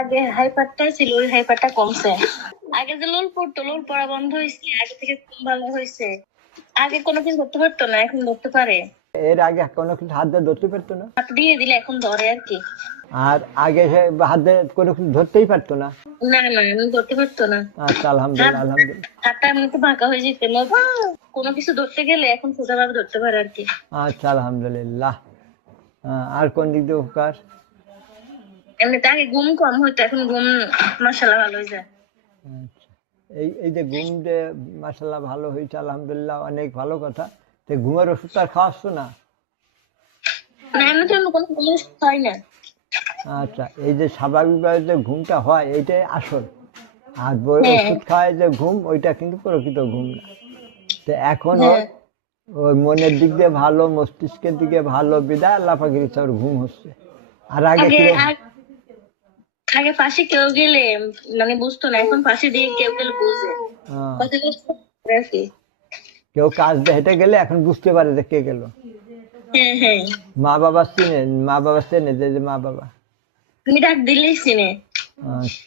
আগে হাইপারটাই ছিল, ওই হাইপারটা কমছে। আগে যে লোল পড়তো, লোল পড়া বন্ধ হয়েছে, আগে থেকে ভালো হয়েছে। আগে কোনো কিছু ধরতে পারতো না, এখন ধরতে পারে। এর আগে কোনো কিছু হাত দিয়ে ধরতে পারতো না, হাত দিয়ে দিলে এখন ধরে আর কি। আর আগে সে হাত দিয়ে কোনো কিছু ধরতেই পারতো না। না না, আমি ধরতে পারতো না। আচ্ছা, হাত আলহামদুলিল্লাহ, আলহামদুলিল্লাহ। হাতটা এমনি তো বাঁকা হয়ে যেত না, কোনো কিছু ধরতে গেলে এখন সোজাভাবে ধরতে পারে আর কি। আচ্ছা, আলহামদুলিল্লাহ। আর কোন দিক দিয়ে উপকার? এমনিতে আগে ঘুম কম হইতো, এখন ঘুম মাশাআল্লাহ ভালো হয়ে যায়। আচ্ছা, এই এই যে ঘুম যে মাশাআল্লাহ ভালো হয়েছে, আলহামদুলিল্লাহ, অনেক ভালো কথা। তো ঘুমের ওষুধ আর খাওয়াচ্ছ না? না, এমনি তো কোনো জিনিস হয় না। আচ্ছা, এই যে স্বাভাবিকভাবে যে ঘুমটা হয় এইটাই আসল, আর হ্যাঁ ওষুধ খাওয়ায় যে ঘুম ওইটা কিন্তু প্রকৃত ঘুম না। তো এখনো হ্যাঁ। ওই মনের দিক দিয়ে ভালো, মস্তিষ্কের দিকে ভালো, বিদায় আল্লাহ পাকের ইচ্ছা ওর ঘুম হচ্ছে। আর আগে আগে কিরকম? আগে পাশে কেউ গেলে মানে বুঝতো না, এখন পাশে দিয়ে কেউ গেলে বুঝে। আহ, কথা বলতে আর কি। কেউ কাজ দিয়ে হেঁটে গেলে এখন বুঝতে পারে যে কে গেল। হ্যাঁ হ্যাঁ। মা বাবা চিনে, মা বাবা চেনে যে যে মা বাবা। তুমি ডাক দিলেই চিনে। আচ্ছা।